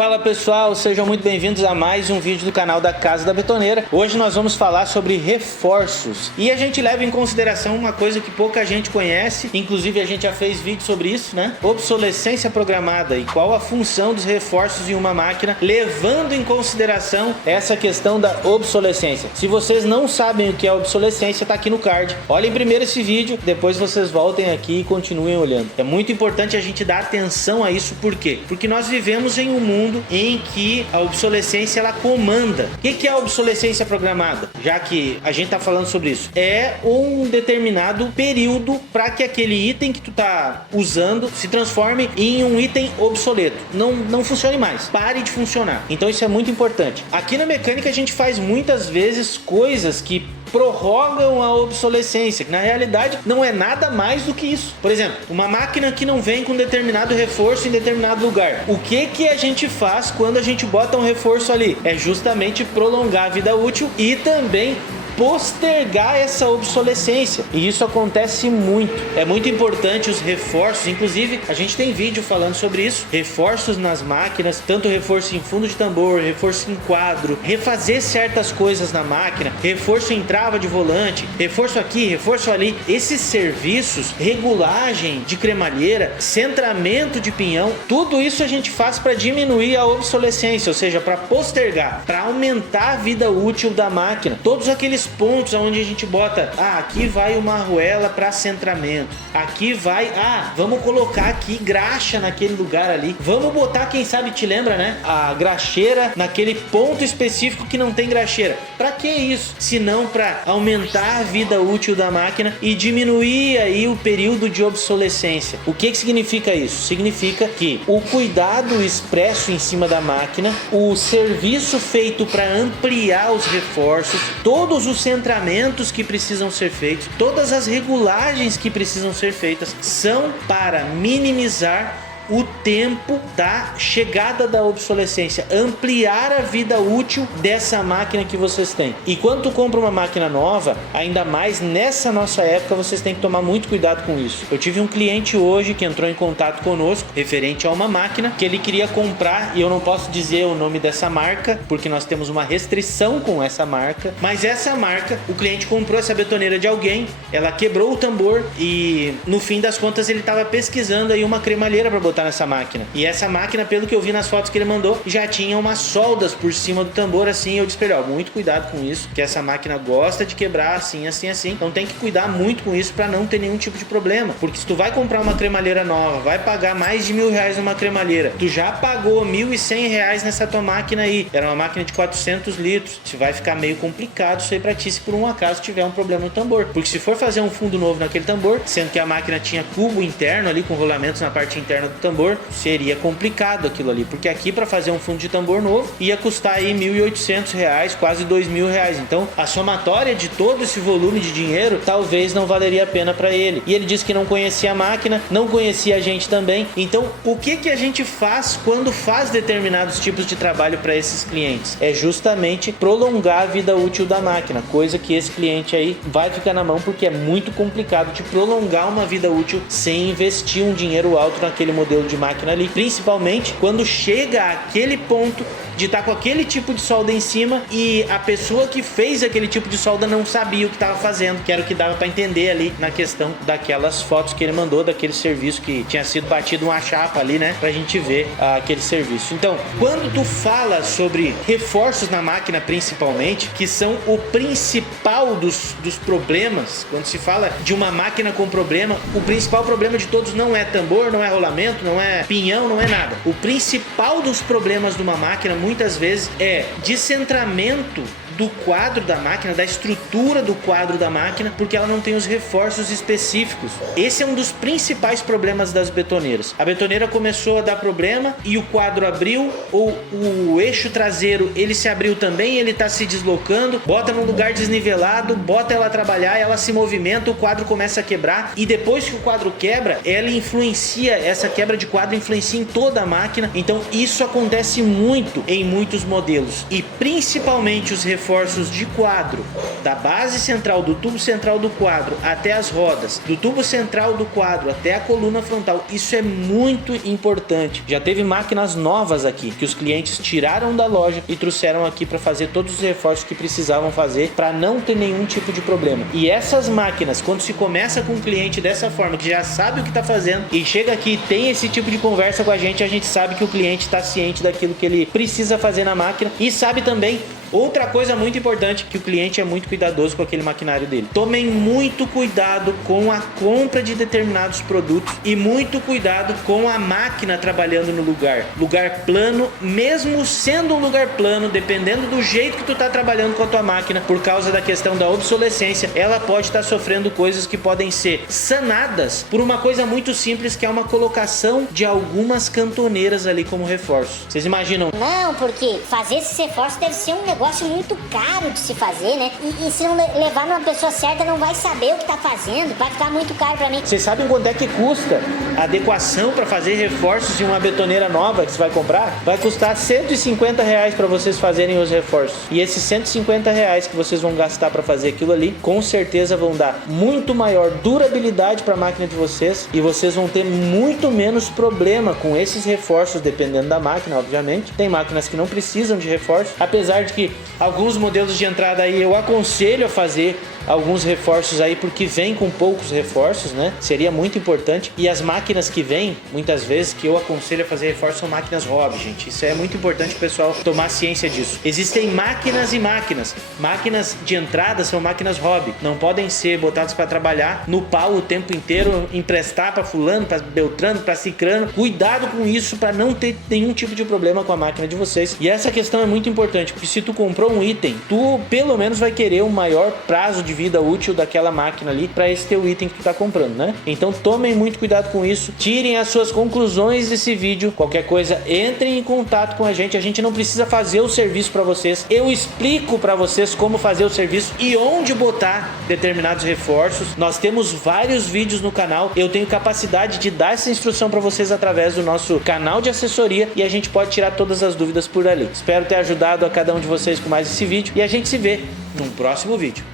Fala pessoal, sejam muito bem-vindos a mais um vídeo do canal da Casa da Betoneira. Hoje nós vamos falar sobre reforços e a gente leva em consideração uma coisa que pouca gente conhece, inclusive a gente já fez vídeo sobre isso, né? Obsolescência programada e qual a função dos reforços em uma máquina, levando em consideração essa questão da obsolescência. Se vocês não sabem o que é obsolescência, tá aqui no card. Olhem primeiro esse vídeo, depois vocês voltem aqui e continuem olhando. É muito importante a gente dar atenção a isso, por quê? Porque nós vivemos em um mundo em que a obsolescência ela comanda. O que é a obsolescência programada? Já que a gente tá falando sobre isso, é um determinado período para que aquele item que tu tá usando se transforme em um item obsoleto, não funcione mais, pare de funcionar. Então isso é muito importante. Aqui na mecânica a gente faz muitas vezes coisas que prorrogam a obsolescência, que na realidade não é nada mais do que isso. Por exemplo, uma máquina que não vem com determinado reforço em determinado lugar. O que a gente faz quando a gente bota um reforço ali? É justamente prolongar a vida útil e também postergar essa obsolescência, e isso acontece muito. É muito importante os reforços, inclusive a gente tem vídeo falando sobre isso, reforços nas máquinas, tanto reforço em fundo de tambor, reforço em quadro, refazer certas coisas na máquina, reforço em trava de volante, reforço aqui, reforço ali. Esses serviços, regulagem de cremalheira, centramento de pinhão, tudo isso a gente faz para diminuir a obsolescência, ou seja, para postergar, para aumentar a vida útil da máquina. Todos aqueles pontos onde a gente bota, aqui vai uma arruela para centramento, aqui vai, vamos colocar aqui graxa naquele lugar ali, vamos botar, quem sabe te lembra, né, a graxeira naquele ponto específico que não tem graxeira. Para que isso? Se não para aumentar a vida útil da máquina e diminuir aí o período de obsolescência. O que significa isso? Significa que o cuidado expresso em cima da máquina, o serviço feito para ampliar os reforços, todos os centramentos que precisam ser feitos, todas as regulagens que precisam ser feitas são para minimizar o tempo da chegada da obsolescência, ampliar a vida útil dessa máquina que vocês têm. E quando tu compra uma máquina nova, ainda mais nessa nossa época, vocês têm que tomar muito cuidado com isso. Eu tive um cliente hoje que entrou em contato conosco referente a uma máquina que ele queria comprar, e eu não posso dizer o nome dessa marca porque nós temos uma restrição com essa marca, mas essa marca, o cliente comprou essa betoneira de alguém, ela quebrou o tambor e no fim das contas ele estava pesquisando aí uma cremalheira para botar nessa máquina. E essa máquina, pelo que eu vi nas fotos que ele mandou, já tinha umas soldas por cima do tambor assim. Eu disse pra ele, muito cuidado com isso, que essa máquina gosta de quebrar assim. Então tem que cuidar muito com isso pra não ter nenhum tipo de problema. Porque se tu vai comprar uma cremalheira nova, vai pagar mais de R$1.000 numa cremalheira, tu já pagou R$1.100 nessa tua máquina aí, era uma máquina de 400 litros, se vai ficar meio complicado isso aí pra ti, se por um acaso tiver um problema no tambor. Porque se for fazer um fundo novo naquele tambor, sendo que a máquina tinha cubo interno ali com rolamentos na parte interna do tambor, seria complicado aquilo ali, porque aqui para fazer um fundo de tambor novo ia custar aí R$1.800, quase R$2.000. Então a somatória de todo esse volume de dinheiro talvez não valeria a pena para ele. E ele disse que não conhecia a máquina, não conhecia a gente também. Então o que a gente faz quando faz determinados tipos de trabalho para esses clientes? É justamente prolongar a vida útil da máquina, coisa que esse cliente aí vai ficar na mão, porque é muito complicado de prolongar uma vida útil sem investir um dinheiro alto naquele modelo de máquina ali, principalmente quando chega àquele ponto de estar com aquele tipo de solda em cima e a pessoa que fez aquele tipo de solda não sabia o que estava fazendo, que era o que dava para entender ali na questão daquelas fotos que ele mandou, daquele serviço que tinha sido batido uma chapa ali, né, pra gente ver aquele serviço. Então, quando tu fala sobre reforços na máquina, principalmente, que são o principal dos problemas, quando se fala de uma máquina com problema, o principal problema de todos não é tambor, não é rolamento, não é pinhão, não é nada. O principal dos problemas de uma máquina muitas vezes é descentramento do quadro da máquina, da estrutura do quadro da máquina, porque ela não tem os reforços específicos. Esse é um dos principais problemas das betoneiras. A betoneira começou a dar problema e o quadro abriu, ou o eixo traseiro ele se abriu também, ele está se deslocando, bota num lugar desnivelado, bota ela a trabalhar, ela se movimenta, o quadro começa a quebrar, e depois que o quadro quebra, ela influencia, essa quebra de quadro influencia em toda a máquina. Então isso acontece muito em muitos modelos, e principalmente os reforços reforços de quadro, da base central, do tubo central do quadro até as rodas, do tubo central do quadro até a coluna frontal, isso é muito importante. Já teve máquinas novas aqui que os clientes tiraram da loja e trouxeram aqui para fazer todos os reforços que precisavam fazer para não ter nenhum tipo de problema. E essas máquinas, quando se começa com um cliente dessa forma, que já sabe o que está fazendo e chega aqui e tem esse tipo de conversa com a gente sabe que o cliente está ciente daquilo que ele precisa fazer na máquina e sabe também outra coisa muito importante, que o cliente é muito cuidadoso com aquele maquinário dele. Tomem muito cuidado com a compra de determinados produtos e muito cuidado com a máquina trabalhando no lugar. Lugar plano, mesmo sendo um lugar plano, dependendo do jeito que tu tá trabalhando com a tua máquina, por causa da questão da obsolescência, ela pode estar sofrendo coisas que podem ser sanadas por uma coisa muito simples, que é uma colocação de algumas cantoneiras ali como reforço. Vocês imaginam? Não, porque fazer esse reforço deve ser um negócio muito caro de se fazer, né? E se não levar numa pessoa certa, não vai saber o que tá fazendo, vai ficar muito caro pra mim. Vocês sabem quanto é que custa a adequação para fazer reforços de uma betoneira nova que você vai comprar? Vai custar R$150 para vocês fazerem os reforços. E esses R$150 que vocês vão gastar para fazer aquilo ali, com certeza vão dar muito maior durabilidade para a máquina de vocês e vocês vão ter muito menos problema com esses reforços, dependendo da máquina, obviamente. Tem máquinas que não precisam de reforço, apesar de que alguns modelos de entrada aí eu aconselho a fazer alguns reforços aí, porque vem com poucos reforços, né? Seria muito importante. E as máquinas que vêm, muitas vezes, que eu aconselho a fazer reforço são máquinas hobby, gente. Isso é muito importante o pessoal tomar ciência disso. Existem máquinas e máquinas. Máquinas de entrada são máquinas hobby. Não podem ser botadas para trabalhar no pau o tempo inteiro, emprestar para fulano, para beltrano, para cicrano. Cuidado com isso para não ter nenhum tipo de problema com a máquina de vocês. E essa questão é muito importante, porque se tu comprou um item, tu pelo menos vai querer um maior prazo de vida útil daquela máquina ali para esse teu item que tu tá comprando, né? Então tomem muito cuidado com isso, tirem as suas conclusões desse vídeo. Qualquer coisa, entrem em contato com a gente não precisa fazer o serviço para vocês, eu explico para vocês como fazer o serviço e onde botar determinados reforços. Nós temos vários vídeos no canal, eu tenho capacidade de dar essa instrução para vocês através do nosso canal de assessoria e a gente pode tirar todas as dúvidas por ali. Espero ter ajudado a cada um de vocês com mais esse vídeo e a gente se vê num próximo vídeo.